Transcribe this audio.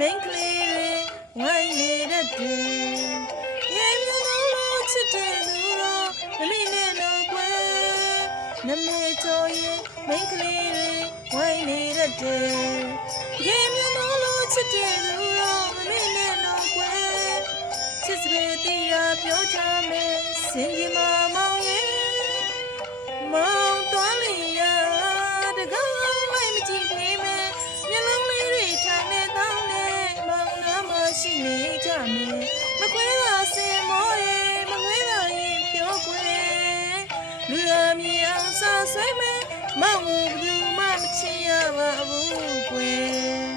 မိန်ကလေးတွေဝိုင်းနေတဲ့တဲ့ရေမြလုံးလို့ချစ်တဲ့သူတော့မမေနဲ့တော့ကွယ်နမေကျော်ရဲ့မိန်ကလေးတွေဝိုင်းနေတဲ့တဲ့ရေမြလုံးလို့ချစ်တဲ့သူတော့မမေနဲ့တော့ကွယ်ချစ်စပေတီးတာပြောချမယ်စင်ကြီးမမောင်ရဲ့မောင်တော်လေးရတကောင်းလိုက်မကြည့်သေးမယ်မျက်လုံးလေးတွေထားနေတောင်းနေမောင်နာမရှိနေကြမယ်မခွဲသာစင်မောရဲ့မခွဲသာရင်ပြောကွယ်လူရမြေအောင်စားဆွဲမယ်မောင်ဘူးမှမချင်ရပါဘူးကွယ်